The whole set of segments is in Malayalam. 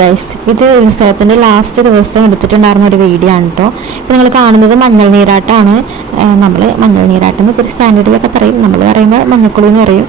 ഗൈസ്, ഇത് ഉത്സവത്തിന്റെ ലാസ്റ്റ് ദിവസം എടുത്തിട്ടുണ്ടായിരുന്ന ഒരു വീഡിയോ ആണ് കേട്ടോ. ഇപ്പൊ നിങ്ങൾ കാണുന്നത് മഞ്ഞൾ നീരാട്ടാണ്. നമ്മൾ മഞ്ഞൾ നീരാട്ടം എന്നൊക്കെ സ്റ്റാൻഡേർഡിലൊക്കെ പറയും, നമ്മൾ പറയുമ്പോൾ മഞ്ഞക്കുളി എന്ന് പറയും.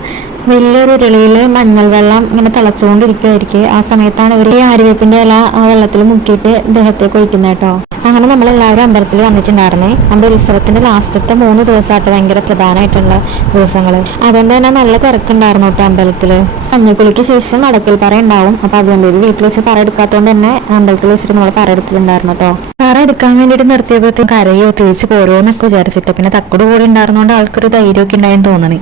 വലിയൊരു ഉരുളിയിൽ മഞ്ഞൾ വെള്ളം ഇങ്ങനെ തിളച്ചുകൊണ്ടിരിക്കുകയായിരിക്കും. ആ സമയത്താണ് ഇവർ ഈ ആര്യവേപ്പിന്റെ ഇല ആ വെള്ളത്തിൽ മുക്കിയിട്ട് ദേഹത്തേക്ക് ഒഴിക്കുന്നത് കേട്ടോ. അങ്ങനെ നമ്മളെല്ലാവരും അമ്പലത്തിൽ വന്നിട്ടുണ്ടായിരുന്നേ. നമ്മുടെ ഉത്സവത്തിന്റെ ലാസ്റ്റത്തെ 3 ദിവസമായിട്ട് ഭയങ്കര പ്രധാനമായിട്ടുള്ള ദിവസങ്ങൾ. അതുകൊണ്ട് തന്നെ നല്ല തിരക്കുണ്ടായിരുന്നു കേട്ടോ അമ്പലത്തില്. മഞ്ഞക്കുളിക്ക് ശേഷം നടക്കൽ പറ ഉണ്ടാവും. അപ്പൊ അതുകൊണ്ട് വീട്ടിൽ വെച്ച് പറ എടുക്കാത്തതുകൊണ്ട് തന്നെ അമ്പലത്തിൽ വെച്ചിട്ട് നമ്മൾ പറ എടുത്തിട്ടുണ്ടായിരുന്നു കേട്ടോ. പറ എടുക്കാൻ വേണ്ടിയിട്ട് നിർത്തിയപ്പോഴത്തേക്ക് കരയോ തിരിച്ച് പോരോ എന്നൊക്കെ വിചാരിച്ചിട്ട്, പിന്നെ തക്കുട് കൂടെ ഉണ്ടായിരുന്നോണ്ട് ആൾക്കൊരു ധൈര്യമൊക്കെ ഉണ്ടായെന്ന് തോന്നണേ.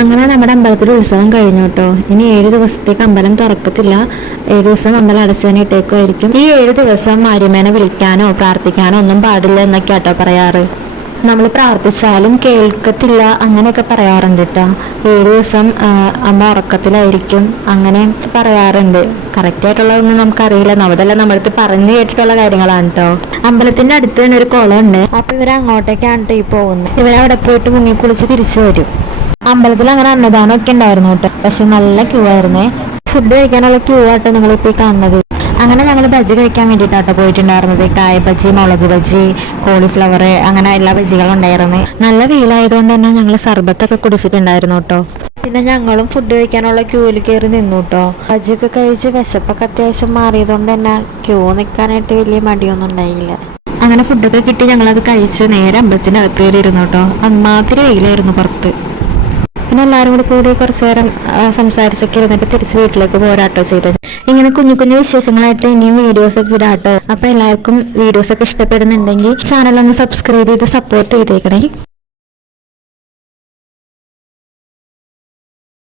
അങ്ങനെ നമ്മുടെ അമ്പലത്തിൽ ഉത്സവം കഴിഞ്ഞു കേട്ടോ. ഇനി 7 ദിവസത്തേക്ക് അമ്പലം തുറക്കത്തില്ല. 7 ദിവസം അമ്പലം അടച്ചു തന്നെ ഇട്ടേക്കുമായിരിക്കും. ഈ 7 ദിവസം മാരിമേനെ വിളിക്കാനോ പ്രാർത്ഥിക്കാനോ ഒന്നും പാടില്ല എന്നൊക്കെ കേട്ടോ പറയാറ്. നമ്മൾ പ്രാർത്ഥിച്ചാലും കേൾക്കത്തില്ല അങ്ങനെയൊക്കെ പറയാറുണ്ട് കേട്ടോ. 7 ദിവസം അമ്മ ഉറക്കത്തിലായിരിക്കും അങ്ങനെ പറയാറുണ്ട്. കറക്റ്റ് ആയിട്ടുള്ളതൊന്നും നമുക്കറിയില്ല, നമ്മളെല്ലാം നമ്മളടുത്ത് പറഞ്ഞു കേട്ടിട്ടുള്ള കാര്യങ്ങളാണ് കേട്ടോ. അമ്പലത്തിന്റെ അടുത്ത് തന്നെ ഒരു കുളം ഉണ്ട്. അപ്പൊ ഇവര് അങ്ങോട്ടേക്കാണ് കേട്ടോ ഈ പോകുന്നത്. ഇവരവിടെ പോയിട്ട് മുങ്ങി കുളിച്ച് തിരിച്ചു വരും. അമ്പലത്തിൽ അങ്ങനെ അന്നദാനം ഒക്കെ ഉണ്ടായിരുന്നു കേട്ടോ. പക്ഷെ നല്ല ക്യൂ ആയിരുന്നേ. ഫുഡ് കഴിക്കാനുള്ള ക്യൂ ആട്ടോ നിങ്ങളിപ്പോ കാണുന്നത്. അങ്ങനെ ഞങ്ങൾ ബജ്ജി കഴിക്കാൻ വേണ്ടിയിട്ടാട്ടോ പോയിട്ടുണ്ടായിരുന്നത്. കായ ബജ്ജി, മുളക് ബജ്ജി, കോളിഫ്ലവർ, അങ്ങനെ എല്ലാ ബജ്ജികളും ഉണ്ടായിരുന്നു. നല്ല വെയിലായതുകൊണ്ട് തന്നെ ഞങ്ങൾ സർബത്തൊക്കെ കുടിച്ചിട്ടുണ്ടായിരുന്നു കേട്ടോ. പിന്നെ ഞങ്ങളും ഫുഡ് കഴിക്കാനുള്ള ക്യൂവിൽ കയറി നിന്നു കേട്ടോ. ബജ്ജിയൊക്കെ കഴിച്ച് വിശപ്പൊക്കെ അത്യാവശ്യം മാറിയതുകൊണ്ട് തന്നെ ക്യൂ നിൽക്കാനായിട്ട് വലിയ മടിയൊന്നും ഉണ്ടായില്ല. അങ്ങനെ ഫുഡൊക്കെ കിട്ടി ഞങ്ങളത് കഴിച്ച് നേരെ അമ്പലത്തിന്റെ അകത്ത് കയറി ഇരുന്നു കേട്ടോ. അമ്മാതിരി വെയിലായിരുന്നു പുറത്ത്. പിന്നെ എല്ലാവരും കൂടി കുറച്ചു നേരം സംസാരിച്ചൊക്കെ ഇരുന്നിട്ട് തിരിച്ച് വീട്ടിലേക്ക് പോരാട്ടോ ചെയ്തത്. ഇങ്ങനെ കുഞ്ഞു കുഞ്ഞു വിശേഷങ്ങളായിട്ട് ഇനിയും വീഡിയോസ് ഒക്കെ ഇടാട്ടോ. അപ്പൊ എല്ലാവർക്കും വീഡിയോസ് ഒക്കെ ഇഷ്ടപ്പെടുന്നുണ്ടെങ്കിൽ ചാനൽ ഒന്ന് സബ്സ്ക്രൈബ് ചെയ്ത് സപ്പോർട്ട് ചെയ്തേക്കണേ.